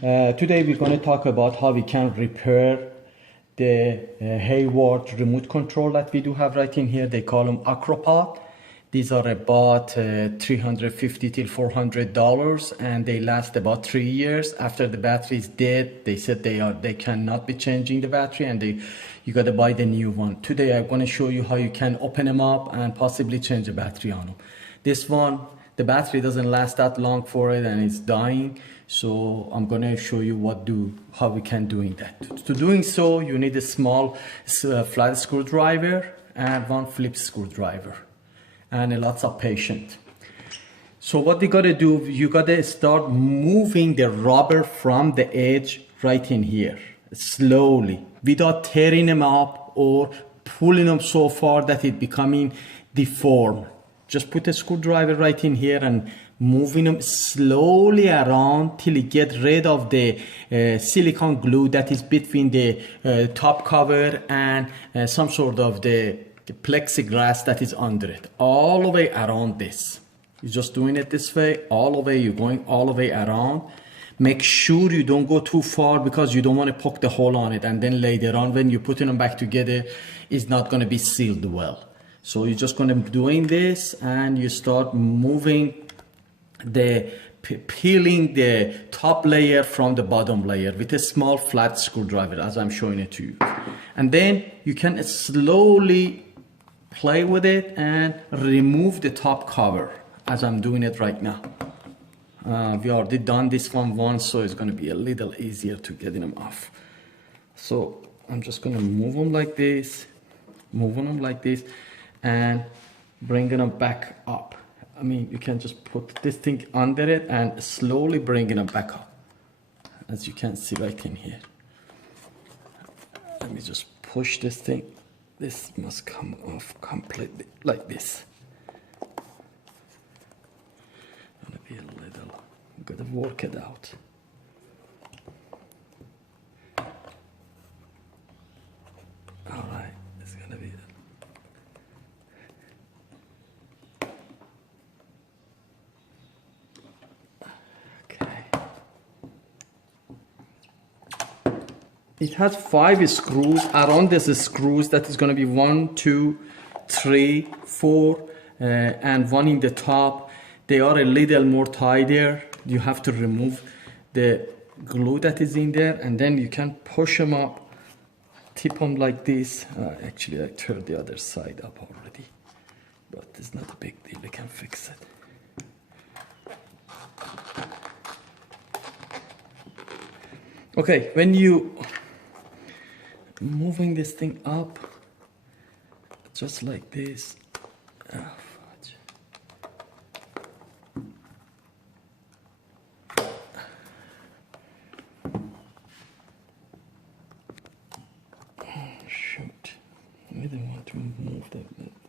Today we're going to talk about how we can repair the Hayward remote control that we do have right in here. They call them Aqua. These are about $350 till $400, and they last about 3 years. After the battery is dead, they said they cannot be changing the battery, and you got to buy the new one. Today I'm going to show you how you can open them up and possibly change the battery on them. This one, the battery doesn't last that long for it and it's dying, so I'm going to show you how we can doing that. To doing so, you need a small flat screwdriver and one flip screwdriver and lots of patience. So what you got to do, you got to start moving the rubber from the edge right in here slowly without tearing them up or pulling them so far that it becoming deformed. Just put a screwdriver right in here and moving them slowly around till you get rid of the silicone glue that is between the top cover and some sort of the plexiglass that is under it. All the way around this. You're just doing it this way, all the way, you're going all the way around. Make sure you don't go too far because you don't want to poke the hole on it, and then later on when you're putting them back together, it's not going to be sealed well. So you're just going to be doing this and you start moving peeling the top layer from the bottom layer with a small flat screwdriver as I'm showing it to you. And then you can slowly play with it and remove the top cover as I'm doing it right now. We already done this one once, so it's going to be a little easier to get them off. So I'm just going to move them like this, moving them like this, and bringing them back up. I mean, you can just put this thing under it and slowly bringing them back up, as you can see right in here. Let me just push this thing. This must come off completely like this. Gonna be a little, gotta work it out. All right, it's gonna be. It has 5 screws. Around these screws, that is going to be 1, 2, 3, 4, and one in the top. They are a little more tighter. You have to remove the glue that is in there, and then you can push them up, tip them like this. Actually, I turned the other side up already, but it's not a big deal. I can fix it. Okay, when you moving this thing up just like this. Oh, fudge. Oh, shoot, I don't want to move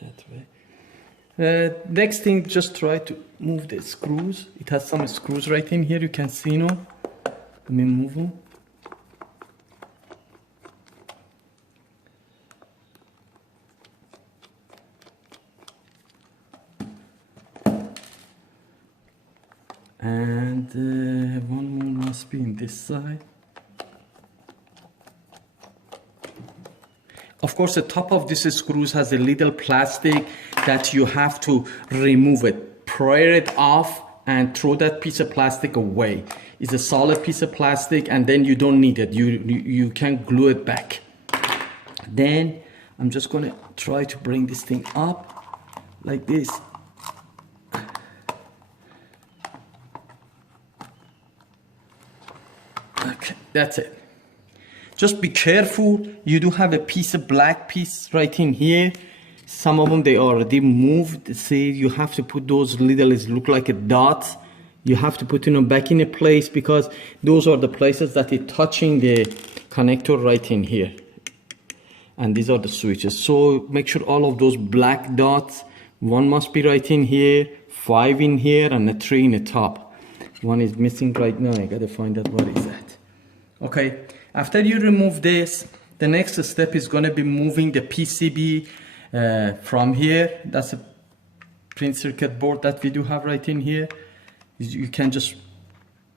that way. Next thing, just try to move the screws. It has some screws right in here, you can see them. Let me move them. And one more must be in this side. Of course, the top of this screws has a little plastic that you have to remove it, pry it off and throw that piece of plastic away. It's a solid piece of plastic, and then you don't need it. You can glue it back. Then I'm just gonna try to bring this thing up like this. Okay, that's it. Just be careful. You do have a piece of black piece right in here. Some of them, they already moved. See, you have to put those little, look like a dot. You have to put them back in a place because those are the places that is touching the connector right in here. And these are the switches. So make sure all of those black dots, one must be right in here, 5 in here, and a 3 in the top. One is missing right now. I gotta find out what is that. Okay, after you remove this, the next step is gonna be moving the PCB from here. That's a print circuit board that we do have right in here. You can just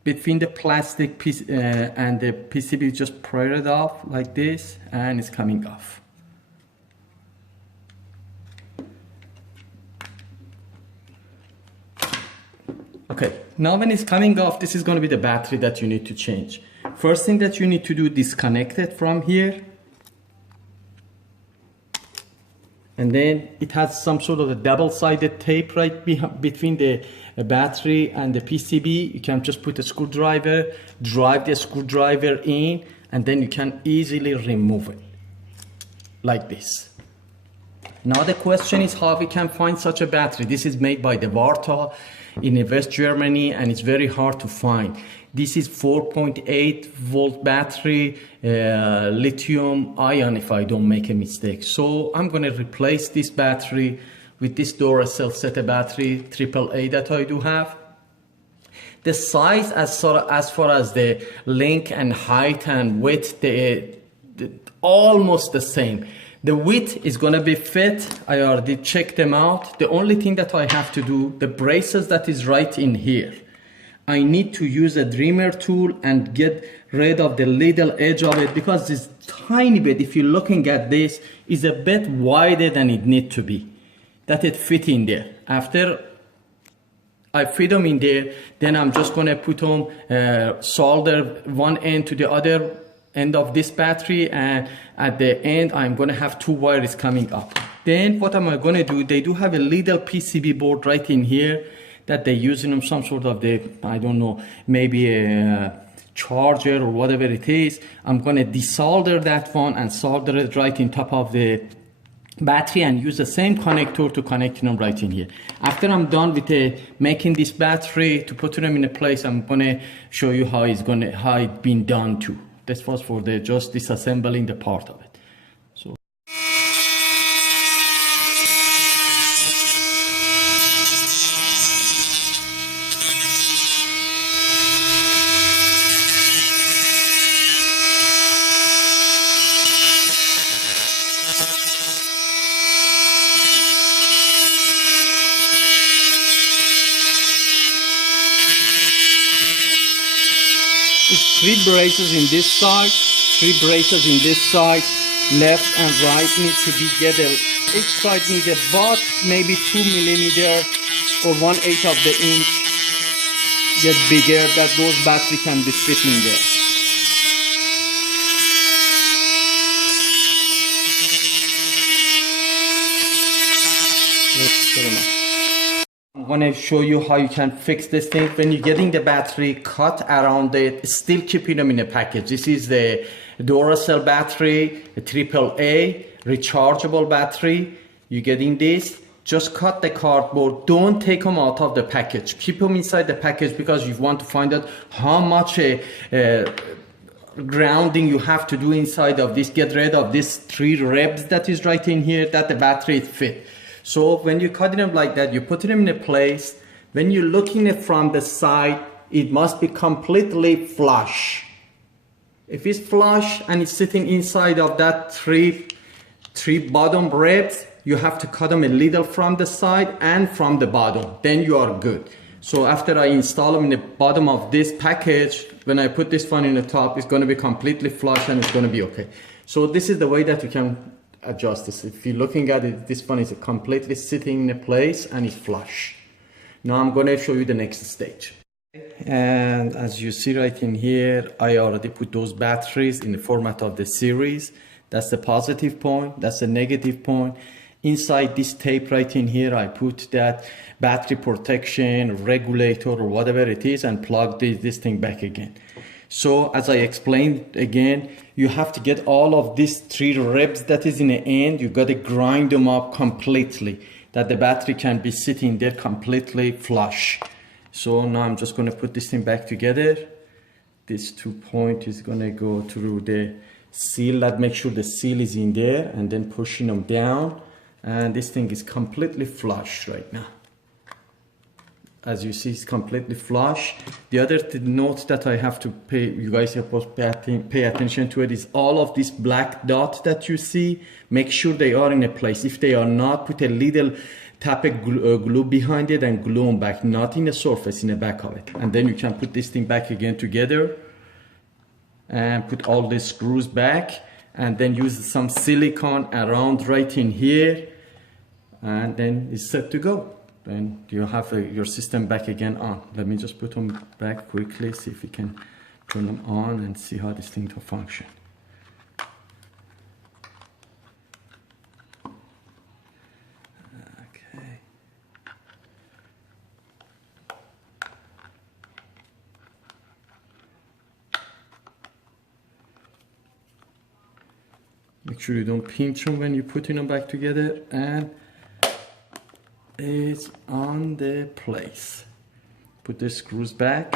between the plastic piece and the PCB, just pry it off like this, and it's coming off. Okay, now when it's coming off, this is going to be the battery that you need to change. First thing that you need to do, disconnect it from here. And then it has some sort of a double-sided tape right between the battery and the PCB. You can just put a screwdriver, drive the screwdriver in, and then you can easily remove it like this. Now the question is how we can find such a battery. This is made by the Warta in West Germany, and it's very hard to find. This is 4.8 volt battery, lithium ion, if I don't make a mistake. So I'm going to replace this battery with this Duracell SETA battery AAA that I do have. The size, as far as the length and height and width, they're almost the same. The width is going to be fit. I already checked them out. The only thing that I have to do, the braces that is right in here, I need to use a Dreamer tool and get rid of the little edge of it, because this tiny bit, if you're looking at this, is a bit wider than it needs to be, that it fit in there. After I fit them in there, then I'm just going to put them, solder one end to the other end of this battery, and at the end I'm going to have two wires coming up. Then what am I going to do? They do have a little PCB board right in here that they're using some sort of I don't know, maybe a charger or whatever it is. I'm going to desolder that one and solder it right in top of the battery and use the same connector to connect them right in here. After I'm done with making this battery to put them in a place, I'm going to show you how it's been done too. This was for just disassembling the part of it. So three braces in this side, three braces in this side, left and right need to be together. Each side needs about maybe 2 millimeter or 1/8 of the inch get bigger, that those battery can be fit in there. I'm going to show you how you can fix this thing. When you're getting the battery, cut around it, still keeping them in a package. This is the Duracell battery, a AAA, rechargeable battery. You're getting this, just cut the cardboard, don't take them out of the package. Keep them inside the package, because you want to find out how much grounding you have to do inside of this. Get rid of these 3 ribs that is right in here, that the battery is fit. So when you're cutting them like that, you put them in a place. When you're looking at from the side, it must be completely flush. If it's flush and it's sitting inside of that three bottom ribs, you have to cut them a little from the side and from the bottom. Then you are good. So after I install them in the bottom of this package, when I put this one in the top, it's going to be completely flush and it's going to be okay. So this is the way that you can adjust this. If you're looking at it, this one is completely sitting in a place and it's flush. Now I'm going to show you the next stage. And as you see right in here, I already put those batteries in the format of the series. That's the positive point, that's the negative point. Inside this tape right in here, I put that battery protection regulator or whatever it is, and plug this thing back again. So as I explained again, you have to get all of these 3 ribs that is in the end, you got to grind them up completely, that the battery can be sitting there completely flush. So now I'm just going to put this thing back together. This 2 point is going to go through the seal, that make sure the seal is in there, and then pushing them down, and this thing is completely flush right now. As you see, it's completely flush. The other note that I have to pay, you guys are supposed to pay attention to it, is all of these black dots that you see, make sure they are in a place. If they are not, put a little tap a glue behind it and glue on back, not in the surface, in the back of it. And then you can put this thing back again together and put all the screws back, and then use some silicone around right in here, and then it's set to go. Then you have your system back again on. Let me just put them back quickly, see if we can turn them on and see how this thing will function. Okay. Make sure you don't pinch them when you're putting them back together, and it's on the place. Put the screws back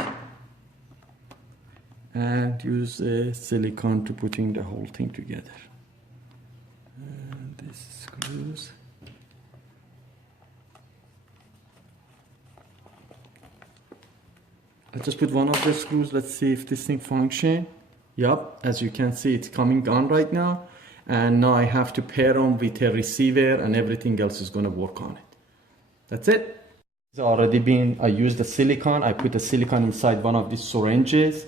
and use silicone to putting the whole thing together. And this screws. I'll just put one of the screws. Let's see if this thing functions. Yup, as you can see, it's coming on right now. And now I have to pair them with a receiver, and everything else is going to work on it. That's it. It's already been, I used the silicone. I put the silicone inside one of these syringes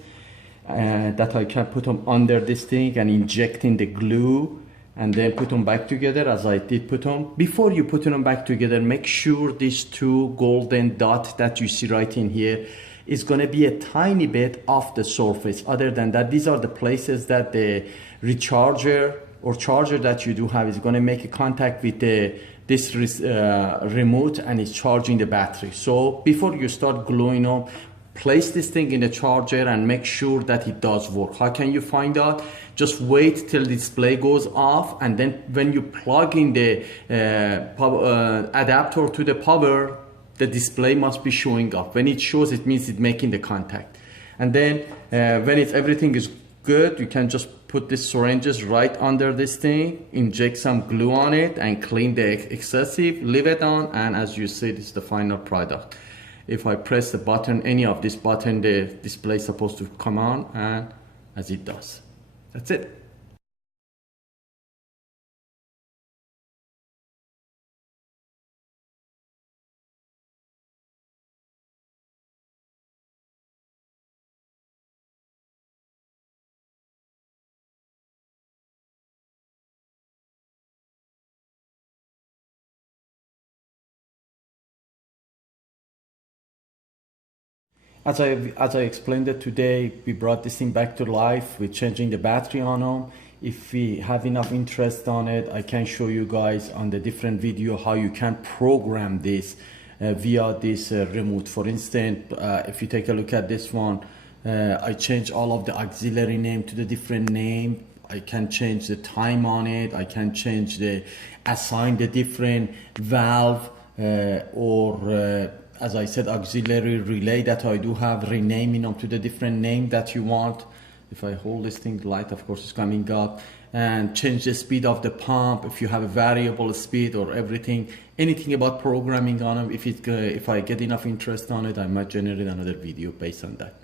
that I can put them under this thing and inject in the glue, and then put them back together as I did put them. Before you put them back together, make sure these two golden dots that you see right in here is going to be a tiny bit off the surface. Other than that, these are the places that the recharger or charger that you do have is going to make a contact with this remote, and it's charging the battery. So before you start gluing them, place this thing in the charger and make sure that it does work. How can you find out? Just wait till the display goes off, and then when you plug in the adapter to the power, the display must be showing up. When it shows, it means it's making the contact. And then when everything is good, you can just put the syringes right under this thing, inject some glue on it, and clean the excessive, leave it on, and as you see, this is the final product. If I press the button, any of this button, the display is supposed to come on, and as it does. That's it. As I explained it today, we brought this thing back to life with changing the battery on them. If we have enough interest on it, I can show you guys on the different video how you can program this via this remote. For instance, if you take a look at this one, I changed all of the auxiliary name to the different name. I can change the time on it. I can change assign the different valve as I said, auxiliary relay that I do have, renaming them to the different name that you want. If I hold this thing, the light of course is coming up, and change the speed of the pump if you have a variable speed or everything, anything about programming on them. If I get enough interest on it, I might generate another video based on that.